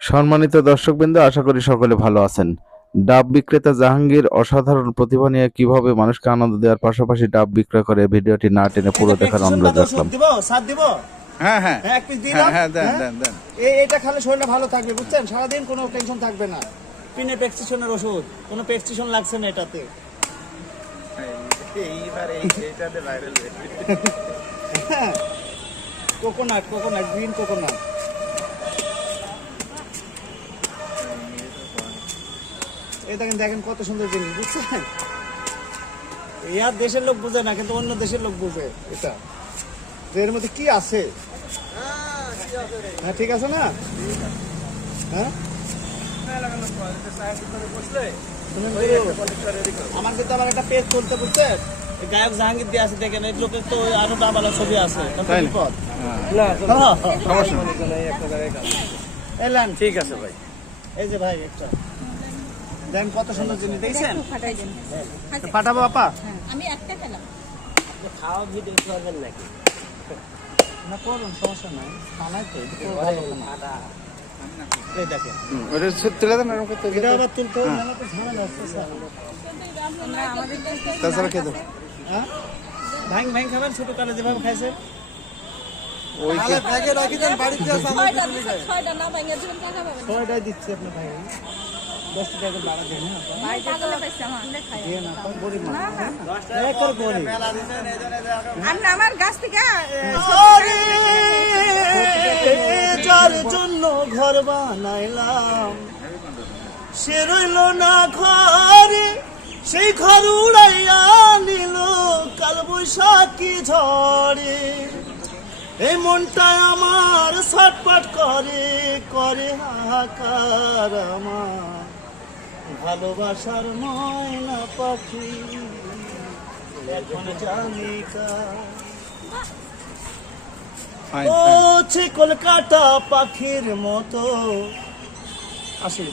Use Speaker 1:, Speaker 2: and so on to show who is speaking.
Speaker 1: সম্মানিত দর্শকবৃন্দ আশা করি সকলে ভালো আছেন। ডাব বিক্রেতা জাহাঙ্গীর অসাধারণ প্রতিভা নিয়ে কীভাবে মানুষকে আনন্দ দেওয়ার পাশাপাশি ডাব বিক্রয় করে ভিডিওটি না টেনে পুরো দেখার অনুরোধ রাখলাম।
Speaker 2: দিব সাত দিব?
Speaker 3: হ্যাঁ হ্যাঁ।
Speaker 2: হ্যাঁ এক পিস
Speaker 3: হ্যাঁ
Speaker 2: দিলাম
Speaker 3: হ্যাঁ দেন
Speaker 2: হ্যাঁ?
Speaker 3: দেন দেন।
Speaker 2: এটা খেলে শরীরটা ভালো থাকবে বুঝছেন? সারাদিন কোনো টেনশন থাকবে না। পিনে পেক্সিশনের ওষুধ কোনো পেক্সিশন লাগছে না এটাতে।
Speaker 3: এইবার এই viral
Speaker 2: coconut coconut green coconut এই দেখেন দেখেন কত সুন্দর জিনিস বুঝছেন? ইয়ার দেশের লোক বুঝে না কিন্তু অন্য দেশের লোক বুঝে এটা। যে এর মধ্যে কি আছে? হ্যাঁ ঠিক আছে না? হ্যাঁ? আমার কিন্তু আমার একটা পেজ চলতে এই গায়ক জাহাঙ্গীর দিয়ে আছে দেখেন এই লোকের তো আরও ডাবালা ছবি আছে।
Speaker 3: হ্যাঁ, ঠিক আছে ভাই।
Speaker 2: এই যে ভাই একটা। দেখেন কত সুন্দর জিনিস দেখছেন?
Speaker 4: ফাটাই দেন।
Speaker 2: ফাটাবো আপা?
Speaker 4: হ্যাঁ, আমি একটা খেলাম।
Speaker 2: খাওয়া ভিডিও করবেন নাকি? না করুন সমস্যা নাই। খানাই তো ভালো খানা।
Speaker 3: দেন তাছাড়া
Speaker 2: হ্যাঁ? ভাং খাবেন ছোট কালে যেভাবে খাইছে।
Speaker 3: ওই
Speaker 4: ছয়টা
Speaker 2: দিচ্ছি আপনার ভাই। দশ টাকা বাড়া দেন
Speaker 4: ভাই পাগলে পাইছে আমার।
Speaker 2: না
Speaker 4: গাছ থেকে
Speaker 2: যার জন্য ঘর বানাইলাম সে রইল না ঘরে সেই ঘর উড়াইয়া নিল কাল বৈশাখী ঝড়ে। এই মনটা আমার ছটপট করে করে হাহাকার আমার। ভালোবাসার ময়না পাখি এখন ও কলকাতা পাখির মতো। আসলে।